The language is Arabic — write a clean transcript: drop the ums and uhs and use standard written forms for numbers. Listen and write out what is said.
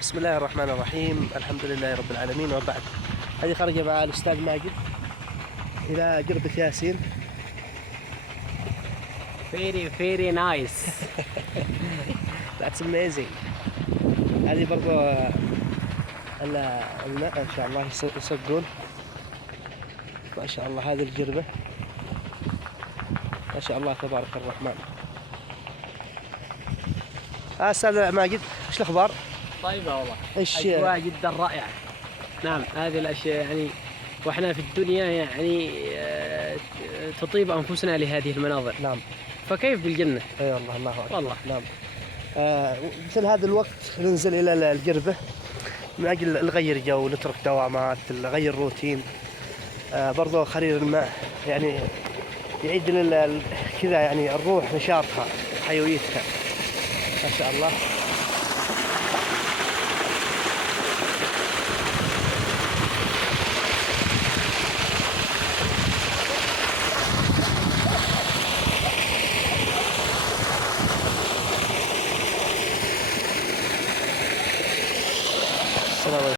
بسم الله الرحمن الرحيم، الحمد لله رب العالمين، وبعد. هذه خرجة مع الأستاذ ماجد إلى قربة ياسين. very nice. That's amazing. هذه برضو الماء إن شاء الله يصقون ما شاء الله. هذه الجربة ما شاء الله تبارك الرحمن. أستاذ ماجد، إيش الأخبار؟ طيبة والله، إيش أجواء جدا رائعة. نعم، هذه الأشياء يعني وإحنا في الدنيا يعني تطيب أنفسنا لهذه المناظر. نعم. فكيف بالجنة؟ أي والله، الله أكبر. والله نعم. مثل هذا الوقت ننزل إلى الجربة من أجل نغير جو، نترك دوامات، نغير روتين. برضو خرير الماء يعني يعيد كذا يعني الروح نشاطها حيويتها ما شاء الله.